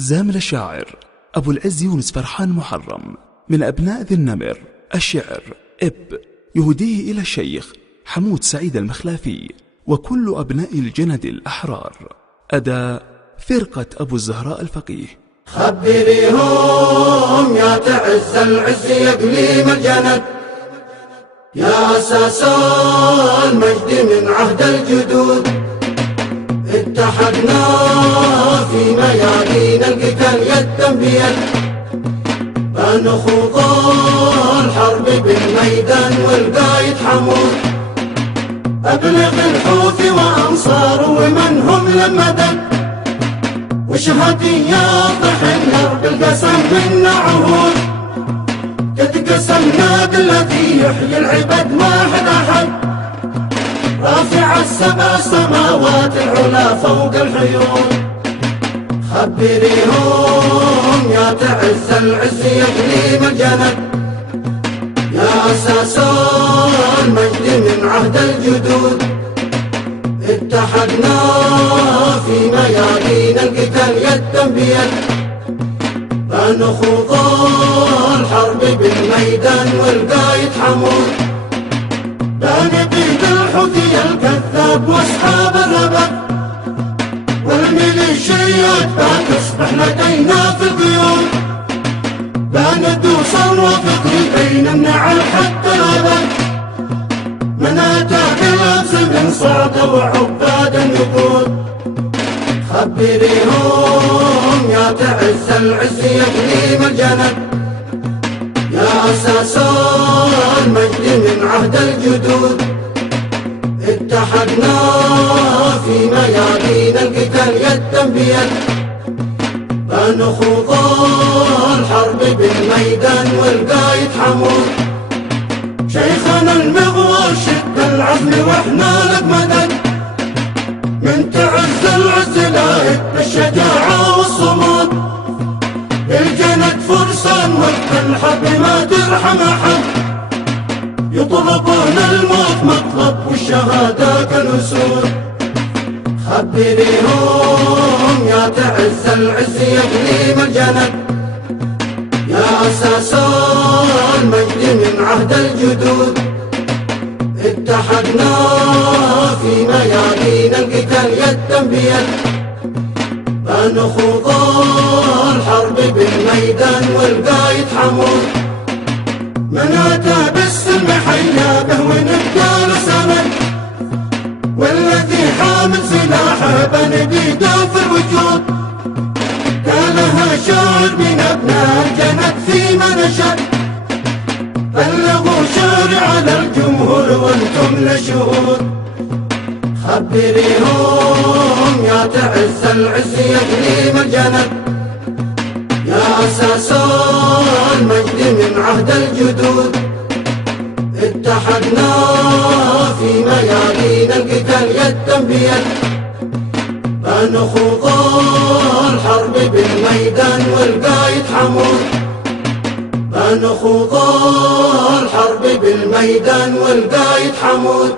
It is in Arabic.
زامل الشاعر أبو العز يونس فرحان محرم من أبناء ذي النمر. الشعر يهديه إلى الشيخ حمود سعيد المخلافي وكل أبناء الجند الأحرار. أداء فرقة أبو الزهراء الفقيه. خبريهم يا تعز العز يا قليم الجند، يا أساس المجد من عهد الجدود. اتحدنا في ميادين القتال يدا بيد، فنخوض الحرب بالميدان والقايد حمود. أبلغ الحوثي وأنصار ومن هم للمدد، واشهد يا ضحى النار بالقسم منا عهود. قد قسمنا بالذي يحيي العباد ما حد أحد، رافع السبع سماوات العلا فوق الحيون. خبريهم يا تعز العز يا قليم الجند، يا أساس المجد من عهد الجدود. اتحدنا في ميادين القتال يدا بيد، فنخوض الحرب بالميدان والقايد حمود. بنبيد الحوثي الكذاب واصحاب الربك، والميليشيات بتصبح لدينا في القيود. بندوس الوفقي بين النعل حتى الابد، من اتى باللبس من صعد وعباد النقود. خبريهم يا تعز العز يا قليم الجند، يا أساس المجد من عهد الجدود. اتحدنا في ميادين القتال يدا بيد، فنخوض الحرب بالميدان والقايد حمود. شيخنا المغوى شد العزم واحنا لك مدد، من تعز العز لاهب بالشجاعة والصمود. الجند فرسان وقت الحرب ما ترحم أحد، يطلبون الموت مطلب والشهادة كالأسود. خبريهم يا تعز العز يا قليم الجند، يا أساس المجد من عهد الجدود. اتحدنا في ميادين القتال يدا بيد، فنخوض الحرب بالميدان والقايد حمود. من أتى بالسلم حيا به ونبدأ سند، والذي حامل سلاحه بنبيده في الوجود. قالها شاعر من أبناء الجند فيما نشد، بلغوا شعري على الجمهور وانتم لشهود. خبريهم يا تعز العز يا قليم الجند، يا أساس المجد من عهد الجدود. اتحدنا في ميادين القتال يدا بيد، فنخوض الحرب بالميدان والقايد حمود. فنخوض الحرب بالميدان والقايد حمود.